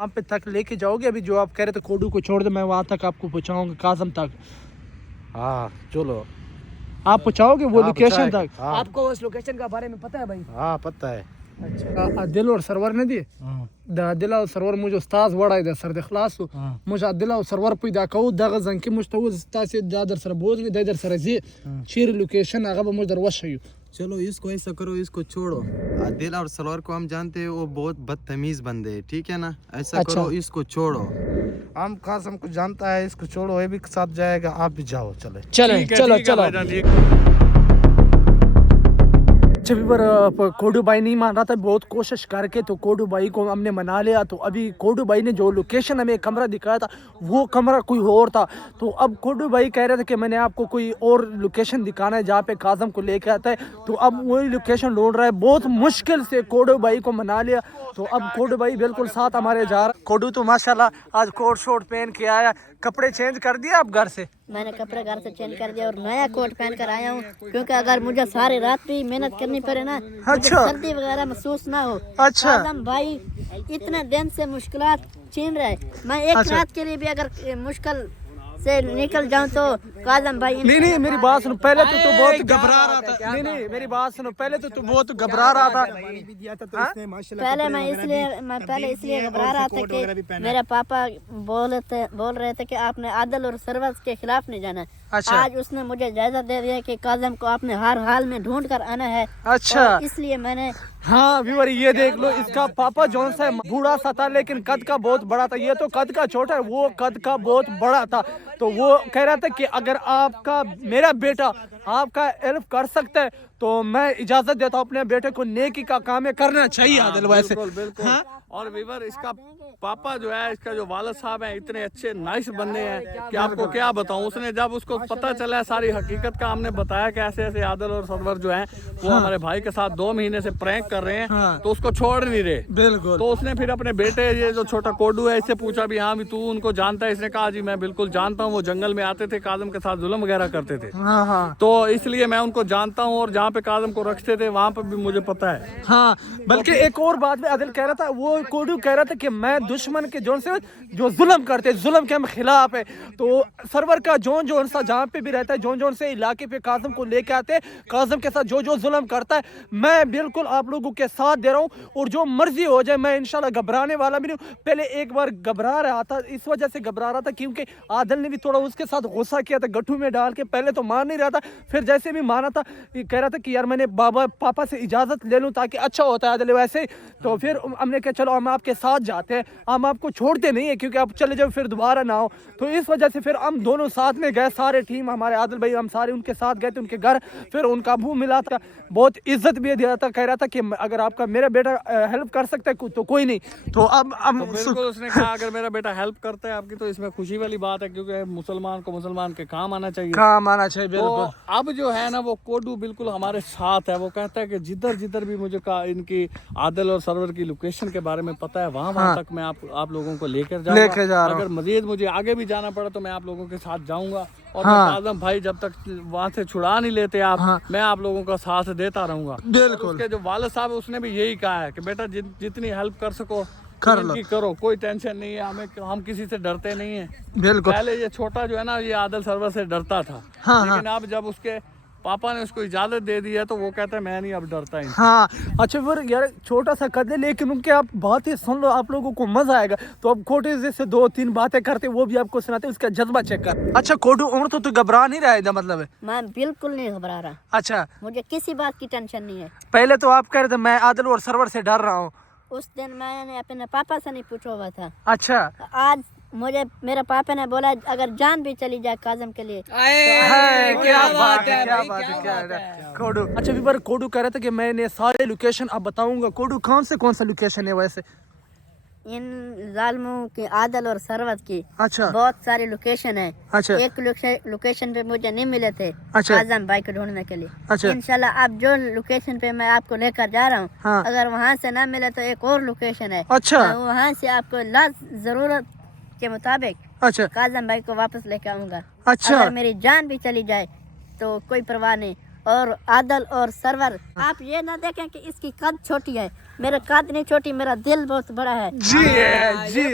वहाँ पे तक लेके जाओगे? अभी जो आप कह रहे थे कोडू को छोड़ दे, मैं वहाँ तक आपको पहुँचाऊंगा, काजम तक। हाँ चलो, आप पहुँचाओगे वो लोकेशन तक? हाँ। आपको उस लोकेशन का बारे में पता है भाई? हाँ पता है। अच्छा दिल और सरवर ने दिए दिल और सरवर मुझे उस्ताद वड़ा दे सर खलास मुझे दिल और सरवर पैदा को दग जन की मुस्तवज तासे दादर सर बोझ में दादर सर जी चीर लोकेशन आगे मुझे दरवश है। चलो इसको ऐसा करो, इसको छोड़ो। आदिल और सलवर को हम जानते हैं, वो बहुत बदतमीज बंदे हैं, ठीक है ना? ऐसा करो, इसको छोड़ो। हम कासम को जानता है, इसको छोड़ो, ये भी साथ जाएगा, आप भी जाओ। चले चले चलो चलो। जब पर कोडू भाई नहीं मान रहा था, बहुत कोशिश करके तो कोडू भाई को हमने मना लिया। तो अभी कोडू भाई ने जो लोकेशन हमें कमरा दिखाया था वो कमरा कोई और था। तो अब कोडू भाई कह रहे थे कि मैंने आपको कोई और लोकेशन दिखाना है जहाँ पे काजम को लेके आता है। तो अब वही लोकेशन ढूंढ रहा है, बहुत मुश्किल से कोडू भाई को मना लिया। तो अब कोडू भाई बिल्कुल साथ हमारे जा रहा। कोडू तो माशाल्लाह आज कोट शोट पहन के आया, कपड़े चेंज कर दिया आप घर से? मैंने कपड़े घर से चेंज कर दिया और नया कोट पहन कर आया हूँ, क्योंकि अगर मुझे सारी रात भी मेहनत करनी पड़े ना, मुझे सर्दी वगैरह महसूस ना हो। अच्छा काजम भाई इतने दिन से मुश्किलात छीन रहे, मैं एक रात के लिए भी अगर मुश्किल से निकल जाऊं तो काजम भाई नहीं मेरी बात सुनो, पहले तो तू बहुत घबरा रहा था। नहीं मेरी बात सुनो, पहले तो तू बहुत घबरा रहा था। पहले मैं इसलिए घबरा रहा था कि मेरे पापा बोल रहे थे कि आपने आदिल और सरवत के खिलाफ नहीं जाना। अच्छा। आज उसने मुझे इजाजत दे दिया कि काजम को आपने हर हाल में ढूंढ कर आना है। अच्छा। इसलिए मैंने हाँ व्यूअर ये देख लो, इसका पापा जौन सा बूढ़ा सा था लेकिन कद का बहुत बड़ा था। ये तो कद का छोटा है, वो कद का बहुत बड़ा था। तो वो कह रहा था कि अगर आपका मेरा बेटा आपका हेल्प कर सकता है तो मैं इजाजत देता हूँ अपने बेटे को, नेकी का काम है, करना चाहिए आदिल वैसे। बिल्कुल। हाँ? और वीवर इसका पापा जो है, इसका जो वालिद साहब हैं, इतने अच्छे नाइस बंदे हैं कि आपको क्या बताऊं। उसने जब उसको पता चला सारी हकीकत का, हमने बताया कि ऐसे ऐसे आदिल और सरवर जो हैं वो हमारे भाई के साथ 2 महीने से प्रैंक कर रहे हैं, तो उसको छोड़ नहीं रहे। बिल्कुल। तो उसने फिर अपने बेटे, ये जो छोटा कोडू है, इससे पूछा भी हाँ भी तू उनको जानता है? इसने कहा जी मैं बिल्कुल जानता हूँ, वो जंगल में आते थे, काजम के साथ जुल्म वगैरह करते थे। हाँ। तो इसलिए मैं उनको जानता हूँ, और जहाँ पे काजम को रखते थे वहाँ पर भी मुझे पता है। हाँ बल्कि एक और बात में आदिल कह रहा था, वो कोडू कह रहा था कि मैं दुश्मन के जोन से जो जुल्म करते, जुल्म के हम खिलाफ है। तो सरवर का जोन सा जहाँ पे भी रहता है, जोन से इलाके पे काजम को लेके आते हैं, काजम के साथ जो जुल्म करता है मैं बिल्कुल आप लोगों के साथ दे रहा हूँ, और जो मर्जी हो जाए मैं इंशाल्लाह घबराने वाला भी नहीं। पहले एक बार घबरा रहा था, इस वजह से घबरा रहा था क्योंकि आदिल ने भी थोड़ा उसके साथ गुस्सा किया था, गट्ठू में डाल के। पहले तो मान नहीं रहा था, फिर जैसे भी माना था कह रहा था कि यार मैंने पापा से इजाजत ले लूँ ताकि अच्छा होता है आदिल वैसे। तो फिर हमने कहा चलो हम आपके साथ जाते हैं, हम आपको छोड़ते नहीं है क्योंकि आप चले जाओ फिर दोबारा ना हो। तो इस वजह से फिर हम दोनों साथ में गए, सारे टीम हमारे आदिल भाई, हम सारे उनके साथ गए थे उनके घर। फिर उनका मुंह मिला था, बहुत इज्जत भी दिया था, कह रहा था कि अगर आपका मेरा बेटा हेल्प कर सकता है तो कोई नहीं। तो अब बिल्कुल उसने कहा अगर मेरा बेटा हेल्प करता है आपकी तो इसमें खुशी वाली बात है, क्योंकि मुसलमान को मुसलमान के काम आना चाहिए। बिल्कुल। तो अब जो है ना वो कोडू बिल्कुल हमारे साथ है। वो कहता है कि जिधर भी मुझे इनकी आदिल और सरवर की लोकेशन के बारे में पता है वहाँ तक मैं आप लोगों को लेकर जा रहा हूँ। अगर मजीद मुझे आगे भी जाना पड़ा तो मैं आप लोगों के साथ जाऊंगा, और काजम भाई जब तक वहाँ से छुड़ा नहीं लेते आप, मैं आप लोगों का साथ देता रहूंगा। बिल्कुल। उसके जो वालिद साहब उसने भी यही कहा है कि बेटा जितनी हेल्प कर सको करो, कोई टेंशन नहीं है हमें, हम किसी से डरते नहीं है। बिल्कुल। पहले ये छोटा जो है ना ये आदिल सरवर से डरता था, लेकिन अब जब उसके पापा ने उसको इजाजत दे दी है तो वो कहता है मैं नहीं अब डरता ही। हाँ अच्छा फिर यार छोटा सा कद है लेकिन उनके आप बात ही सुन लो, आप लोगों को मजा आएगा। तो अब कोटे जैसे 2-3 बातें करते वो भी आपको सुनाते, उसका जज्बा चेक कर। अच्छा कोडू उम्र तो तू घबरा नहीं रहा है मतलब है? मैं बिल्कुल नहीं घबरा रहा। अच्छा मुझे किसी बात की टेंशन नहीं है। पहले तो आप कह रहे थे मैं आदिल और सरवर से डर रहा हूँ, उस दिन मैंने अपने पापा से नहीं पूछा हुआ था। अच्छा आज मुझे मेरे पापा ने बोला अगर जान भी चली जाए काजम के लिए। क्या बात है कोडू। अच्छा भी कोडू कह रहा था कि मैंने सारे लोकेशन अब बताऊंगा। कोडू कौन सा लोकेशन है वैसे? इन जालिमों की आदिल और सरवत की अच्छा बहुत सारी लोकेशन है। अच्छा। एक लोकेशन पे मुझे नहीं मिले थे अच्छा। काजम भाई को ढूंढने के लिए। अच्छा। इंशाल्लाह अब जो लोकेशन पे मैं आपको लेकर जा रहा हूँ, हाँ। अगर वहाँ से ना मिले तो एक और लोकेशन है। अच्छा। वहाँ से आपको जरूरत के मुताबिक अच्छा काजम भाई को वापस लेके आऊंगा। अच्छा। अगर मेरी जान भी चली जाए तो कोई परवाह नहीं। और आदल और सरवर, आप ये ना देखें कि इसकी कद छोटी है, मेरा काद नहीं छोटी, मेरा दिल बहुत बड़ा है। जी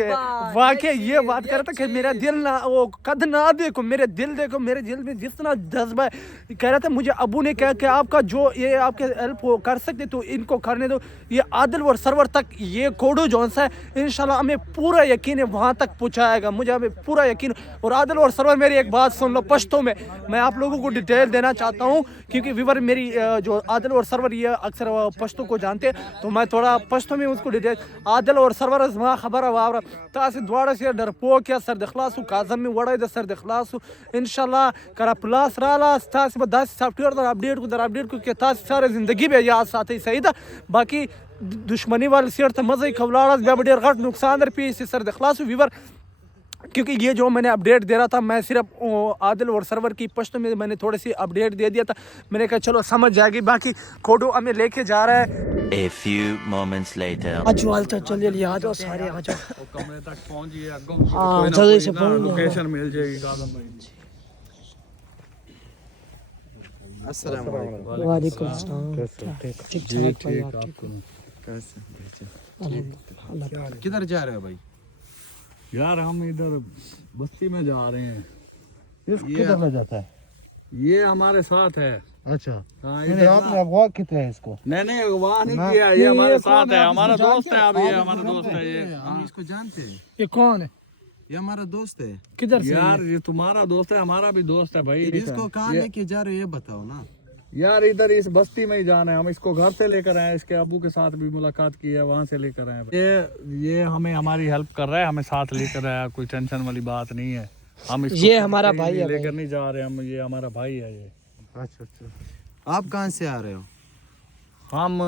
वाकई ये बात कर रहा था कि मेरा दिल ना वो कद ना देखो, मेरे दिल देखो, मेरे दिल में जितना जज्बा है। कह रहा था मुझे अबू ने कहा कि आपका जो ये आपके हेल्प कर सकते तो इनको करने दो। ये आदिल और सरवर तक ये कोडू जोन सा है, इंशाल्लाह हमें पूरा यकीन है वहाँ तक पहुँचाएगा, मुझे हमें पूरा यकीन। और आदिल और सरवर मेरी एक बात सुन लो पश्तो में, मैं आप लोगों को डिटेल देना चाहता हूँ क्योंकि व्यूवर मेरी जो आदिल और सरवर ये अक्सर पश्तो को जानते हैं, तो मैं थोड़ा पश्तो में उसको डिटेल। आदिल और सरवर माँ खबर वावरा तासी द्वारा से डरपो क्या सर दखलासु काजम में वड़ा इधर सर दखलासु इंशाल्लाह करा प्लास राला तासी बदास सॉफ्टवेयर दर अपडेट को के तासी सारे जिंदगी में याद साथ ही सही था। बाकी दुश्मनी वाले शेर था मज़े खवलाड़ा बेबडेर घट नुकसान दर पी सर दखलासु व्यूवर, क्योंकि ये जो मैंने अपडेट दे रहा था मैं सिर्फ आदिल और सरवर की पश्तो में मैंने थोड़ी सी अपडेट दे दिया था, मैंने कहा चलो समझ जाएगी। बाकी कोडो हमें लेके जा रहा है। A few moments later. आज वाल तो चल जल्दी आ जाओ सारे आ जाओ। वो कमरे तक पहुंचिए, हाँ जल्दी से पहुंच लोकेशन मिल जाएगी कादम भाई। अस्सलाम वालेकुम। वालेकुम सलाम। ठीक ठाक भाई आप आपको कैसे अल्हम्दुलिल्लाह। किधर जा रहे हो भाई? यार हम इधर बस्ती में जा रहे हैं। किधर ले जाता है? ये हमारे साथ है। अच्छा हाँ, मैंने आपने अगवा किया है इसको? नहीं अगवा नहीं किया, ये हमारे साथ है, हमारा दोस्त है। अभी ये हमारा दोस्त है, ये हम इसको जानते हैं, ये कौन है? ये हमारा दोस्त है। किधर से? यार ये तुम्हारा दोस्त है, हमारा भी दोस्त है भाई। इसको कहाँ लेके जा रहे हो ये बताओ ना। यार इधर इस बस्ती में ही जाना है, हम इसको घर से लेकर आए, इसके अबू के साथ भी मुलाकात की है, वहाँ से लेकर आए। ये हमें हमारी हेल्प कर रहा है, हमें साथ लेकर आया, कोई टेंशन वाली बात नहीं है। हम इसको ये हमारा भाई है लेकर नहीं जा रहे हम, ये हमारा भाई है ये। अच्छा आप कहाँ से आ रहे हो? हम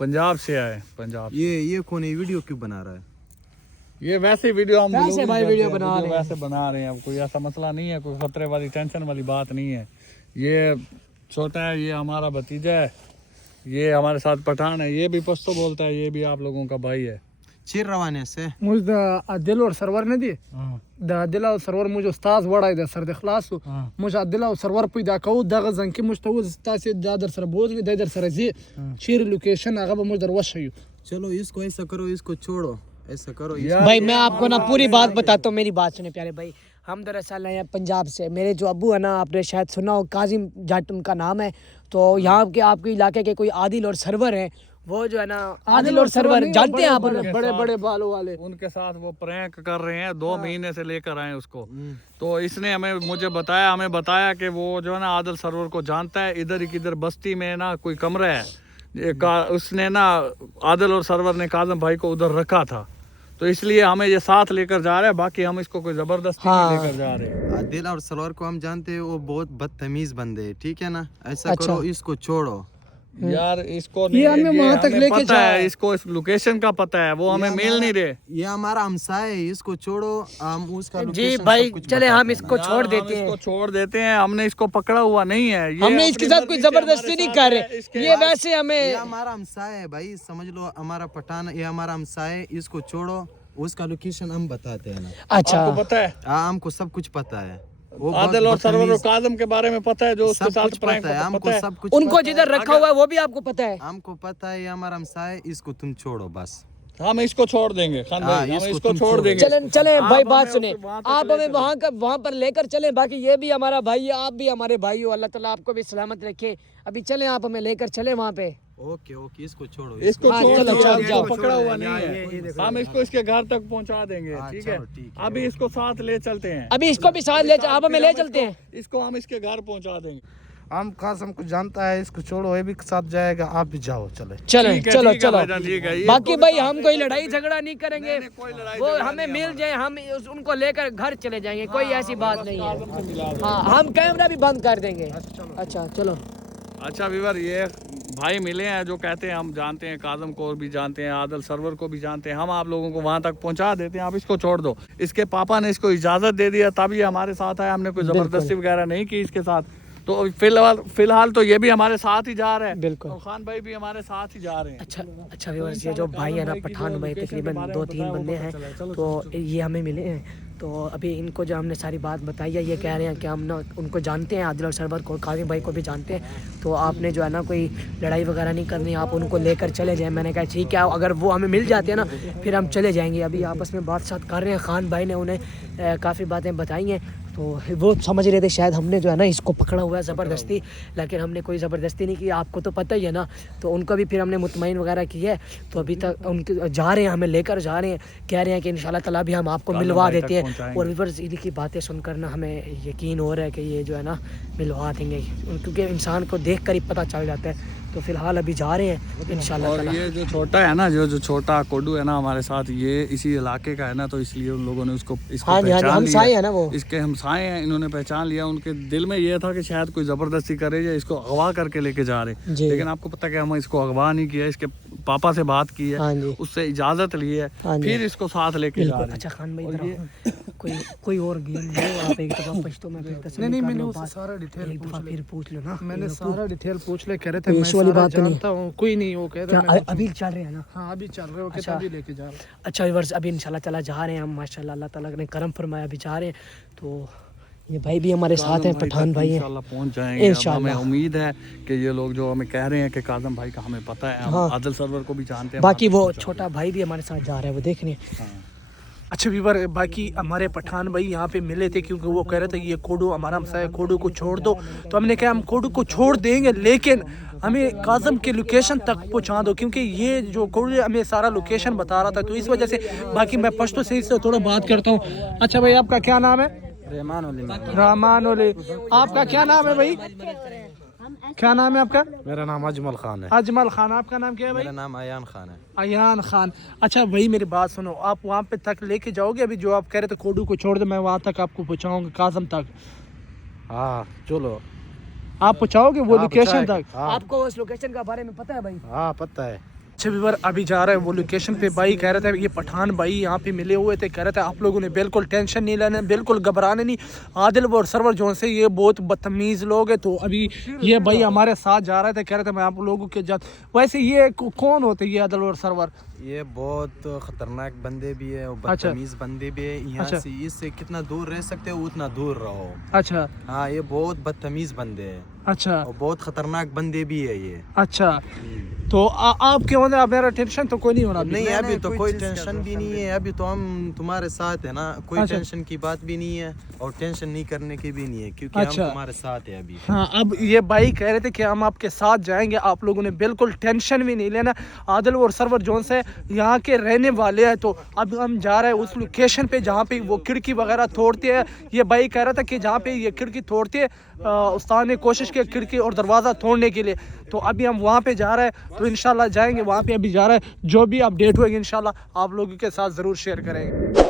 पंजाब से आए, पंजाब। ये कौन है? वीडियो क्यों बना रहा है? ये वैसे वीडियो हम वैसे भाई वीडियो बना रहे हैं। वैसे बना रहे हैं, कोई ऐसा मसला नहीं है, कोई खतरे वाली टेंशन वाली बात नहीं है। ये छोटा है, ये हमारा भतीजा है, ये हमारे साथ पठान है, ये भी पश्तो बोलता है, ये भी आप लोगों का भाई है। चिर रवाने से मुझे आदिल और सरवर ने दिए आदिल और सरवर मुझे उस्ताद वड़ा इधर सर दखलासु मुझे आदिल और सरवर पे दा कहू दग जंकी मुझे तो तासे दादर सर बोझ में दादर सर जी शेर लोकेशन आगा मुझे दरवाश है। चलो इसको ऐसा करो, इसको छोड़ो, ऐसा करो। भाई मैं आपको ना पूरी बात बताता हूँ, मेरी बात सुने प्यारे भाई। हम दरअसल हैं पंजाब से, मेरे जो अब्बू है ना आपने शायद सुना हो, काजिम जाट उनका नाम है। तो यहाँ के आपके इलाके के कोई आदिल और सरवर हैं, वो जो है ना आदिल और सरवर जानते हैं आप? बड़े बड़े बालों वाले उनके साथ वो प्रैंक कर रहे हैं, 2 महीने से लेकर आए उसको। तो इसने हमें बताया कि वो जो है ना आदिल सरवर को जानता है, इधर ही किधर बस्ती में ना कोई कमरा है, उसने ना आदिल और सरवर ने काजम भाई को उधर रखा था, तो इसलिए हमें ये साथ लेकर जा रहे हैं। बाकी हम इसको कोई जबरदस्ती नहीं लेकर जा रहे। आदिल और सलवार को हम जानते हैं, वो बहुत बदतमीज बंदे हैं, ठीक है ना। ऐसा करो, इसको छोड़ो। यार इसको ये हमें वहाँ तक लेके पता है, इसको इस लोकेशन का पता है, वो हमें मिल नहीं रहे। ये हमारा हमसाय है, इसको छोड़ो। हम उसका जी लोकेशन भाई सब कुछ चले बताते हम इसको यार, छोड़ हम देते इसको हैं। छोड़ देते हैं, हमने इसको पकड़ा हुआ नहीं है। ये हमने इसके अपनी साथ कोई मर्जी से जबरदस्ती हमारे नहीं साथ कर है, रहे, इसके ये वैसे ये हमें। हमारा हमसाय है भाई, समझ लो हमारा पठान, ये हमारा हमसाय है, इसको छोड़ो। उसका लोकेशन हम बताते हैं ना। अच्छा आपको पता है हाँ, हमको सब कुछ पता है। वो आदिल और सरवर और बदतमीज- काजम के बारे में पता है, जो उसके सब साथ कुछ प्रैंक पता है, हमको पता है। सब कुछ उनको पता है। जिधर रखा हुआ है वो भी आपको पता है? हमको पता है, ये हमारा हमसाय है, इसको तुम छोड़ो बस। हम इसको छोड़ देंगे खान भाई, हम इसको इसको तुम छोड़ छोड़ो। देंगे। चलें चलें आप भाई हमें बात उस सुने, वहाँ तक आप ले हमें चलो। वहाँ पर लेकर चलें। बाकी ये भी हमारा भाई है, आप भी हमारे भाई हो, अल्लाह ताला आपको भी सलामत रखे। अभी चलें, आप हमें लेकर चलें वहाँ पे। ओके ओके, इसको छोड़ो। इसको हाँ, छोड़ चलो, दो, चलो, इसको जाओ। पकड़ा हुआ नहीं है, हम इसको इसके घर तक पहुंचा देंगे, ठीक है। चलो, ठीक है, अभी इसको साथ ले चलते हैं, अभी इसको भी साथ ले, आप हमें ले चलते हैं। इसको हम इसके घर पहुंचा देंगे। हम खास हमको जानता है, इसको छोड़ो, ये भी साथ जाएगा, आप भी जाओ। चले चलें ठीक है, चलो ठीक है चलो। भाईजान, ठीक है। ये बाकी भाई हम कोई लड़ाई झगड़ा नहीं करेंगे, नहीं, कोई लड़ाई वो झगड़ा हमें नहीं मिल जाए, हम उनको लेकर घर चले जाएंगे, कोई ऐसी बात नहीं है। काजम से मिला दो। हाँ हम कैमरा भी बंद कर देंगे। अच्छा चलो। अच्छा व्यूअर, ये भाई मिले हैं जो कहते हैं हम जानते हैं, काजम को भी जानते हैं, आदिल सरवर को भी जानते हैं, हम आप लोगों को वहाँ तक पहुँचा देते हैं, आप इसको छोड़ दो। इसके पापा ने इसको इजाज़त दे दिया तब ये हमारे साथ आया, हमने कोई ज़बरदस्ती वगैरह नहीं की इसके साथ। तो फिलहाल तो ये भी हमारे साथ ही जा रहे हैं, बिल्कुल। और खान भाई भी हमारे साथ ही जा रहे हैं। अच्छा व्यूअर्स, ये जो भाई है ना पठान भाई, तकरीबन 2-3 बंदे हैं, तो ये हमें मिले हैं। تو ابھی ان کو جو ہم نے ساری بات بتائی ہے یہ کہہ رہے ہیں کہ ہم نا ان کو جانتے ہیں، عادل اور سرور کو، قاسم بھائی کو بھی جانتے ہیں، تو آپ نے جو ہے نا کوئی لڑائی وغیرہ نہیں کرنی، آپ ان کو لے کر چلے جائیں۔ میں نے کہا ٹھیک ہے، اگر وہ ہمیں مل جاتے ہیں نا پھر ہم چلے جائیں گے۔ ابھی آپس میں بات چیت کر رہے ہیں، خان بھائی نے انہیں کافی باتیں بتائی ہیں، تو وہ سمجھ رہے تھے شاید ہم نے جو ہے نا اس کو پکڑا ہوا ہے زبردستی، لیکن ہم نے کوئی زبردستی نہیں کی، آپ کو تو پتہ ہی ہے نا۔ تو ان کو بھی پھر ہم نے مطمئن وغیرہ کی ہے، تو ابھی تک ان کے جا رہے ہیں، ہمیں لے کر جا رہے ہیں، کہہ رہے ہیں کہ انشاءاللہ تعالیٰ بھی ہم آپ کو ملوا دیتے ہیں، اور ویورز ان کی باتیں سن کر نا ہمیں یقین ہو رہا ہے کہ یہ جو ہے نا ملوا دیں گے، کیونکہ انسان کو دیکھ کر ہی پتہ چل جاتا ہے۔ تو فی الحال ابھی جا رہے ہیں انشاءاللہ اور تعالیٰ۔ یہ جو چھوٹا ہے نا، جو چھوٹا کوڈو ہے نا ہمارے ساتھ، یہ اسی علاقے کا ہے نا، تو اس لیے ان لوگوں نے اس کو ہاں جی، پہچان ہمسائے لیا، ہیں نا وہ، اس کے ہمسائے ہیں، انہوں نے پہچان لیا۔ ان کے دل میں یہ تھا کہ شاید کوئی زبردستی کرے یا اس کو اغوا کر کے لے کے جا رہے، جی لیکن آپ کو پتہ کہ ہم اس کو اغوا نہیں کیا، اس کے پاپا سے بات کی ہے، ہاں جی، اس سے اجازت لی ہے، ہاں جی، پھر اس کو ساتھ لے کے جا بالکل۔ رہے اچھا خان بھائی ادھر آؤ، کوئی اور گیم ہے آپ ایک دفعہ پشتو میں پھر تسلیم نہیں کر میں نے لو، اس سے بات سارا ڈیٹیل ایک دفعہ پھر پوچھ لو نا۔ میں نے سارا ڈیٹیل پوچھ لے، کہہ رہے تھے کوئی میں ایشو والی سارا بات تو نہیں؟ جانتا ہوں، کوئی نہیں، وہ کہہ کیا رہے ہیں ابھی چل رہے ہیں نا؟ ہاں ابھی چل رہے ہو، کہتے اچھا۔ ابھی لے کے جا رہے ہیں۔ اچھا ویورز ابھی انشاءاللہ تعالیٰ جا رہے ہیں ہم، ماشاءاللہ اللہ تعالیٰ نے کرم فرمایا، ابھی جا رہے ہیں۔ تو یہ بھائی بھی ہمارے ساتھ ہیں، پٹھان بھائی ہیں، انشاءاللہ پہنچ جائیں گے۔ اب انشاءاللہ ہمیں امید ہے کہ یہ لوگ جو ہمیں کہہ رہے ہیں کہ کاظم بھائی کا ہمیں پتہ ہے، ہم ہاں۔ عادل سرور کو بھی جانتے ہیں، باقی وہ چھوٹا بھائی بھی ہمارے ساتھ جا رہا ہے، وہ دیکھ رہے ہیں۔ اچھا ویور، باقی ہمارے پٹھان بھائی یہاں پہ ملے تھے کیونکہ وہ کہہ رہے تھے یہ کوڈو ہمارا ہمسایہ، کوڈو کو چھوڑ دو، تو ہم نے کہا ہم کوڈو کو چھوڑ دیں گے لیکن ہمیں کاظم کے لوکیشن تک پہنچا دو، کیونکہ یہ جو کوڈو ہمیں سارا لوکیشن بتا رہا تھا، تو اس وجہ سے باقی میں پشتو سے اس سے تھوڑا بات کرتا ہوں۔ اچھا بھائی آپ کا کیا نام ہے؟ رحمان علی۔ آپ کا کیا نام ہے بھائی؟ کیا نام ہے آپ کا؟ میرا نام اجمل خان ہے۔ اجمل خان۔ آپ کا نام کیا ہے بھائی؟ میرا نام ایان خان ہے۔ ایان خان۔ اچھا بھائی میری بات سنو، آپ وہاں پہ تک لے کے جاؤ گے؟ ابھی جو آپ کہہ رہے تھے کوڈو کو چھوڑ دے، میں وہاں تک آپ کو پہنچاؤں گا، کاظم تک ہاں چلو، آپ پہنچاؤ گے وہ لوکیشن تک؟ آپ کو اس لوکیشن کا بارے میں پتہ ہے بھائی؟ ہاں پتہ ہے۔ اچھا ویور، ابھی جا رہا ہے وہ لوکیشن پہ۔ بھائی کہہ رہے تھے یہ پٹھان بھائی یہاں پہ ملے ہوئے تھے، کہہ رہے تھے آپ لوگوں نے بالکل ٹینشن نہیں لینا، بالکل گھبرانے نہیں، عادل اور سرور جون سے یہ بہت بدتمیز لوگ ہیں۔ تو ابھی یہ بھائی ہمارے ساتھ جا رہے تھے، کہہ رہے تھے میں آپ لوگوں کے ویسے یہ کون ہوتے یہ عادل اور سرور؟ یہ بہت خطرناک بندے بھی ہے اور بدتمیز بندے بھی ہے، یہاں سے اس سے کتنا دور رہ سکتے ہو اتنا دور رہو۔ اچھا ہاں یہ بہت بدتمیز بندے ہیں اچھا اور بہت خطرناک بندے بھی ہے یہ۔ اچھا، تو آپ کے ہونے میرا ٹینشن تو کوئی نہیں ہونا؟ نہیں ابھی تو کوئی ٹینشن بھی نہیں ہے، ابھی تو ہم تمہارے ساتھ ہیں نا، کوئی اچھا۔ ٹینشن کی بات بھی نہیں ہے اور ٹینشن نہیں کرنے کی بھی نہیں ہے، کیونکہ ہم اچھا۔ تمہارے ساتھ ہیں ابھی۔ ہاں، اب یہ بھائی کہہ رہے تھے کہ ہم آپ کے ساتھ جائیں گے، آپ لوگوں نے بالکل ٹینشن بھی نہیں لینا، عادل اور سرور جون سے یہاں کے رہنے والے ہیں۔ تو اب ہم جا رہے ہیں اس لوکیشن پہ جہاں پہ وہ کھڑکی وغیرہ توڑتے ہیں۔ یہ بھائی کہہ رہا تھا کہ جہاں پہ یہ کھڑکی توڑتے ہیں استاد نے کوشش کی کھڑکی اور دروازہ توڑنے کے لیے، تو ابھی ہم وہاں پہ جا رہے ہیں، تو انشاءاللہ جائیں گے وہاں پہ، ابھی جا رہے ہیں، جو بھی اپڈیٹ ہوئے گی انشاءاللہ آپ لوگوں کے ساتھ ضرور شیئر کریں گے۔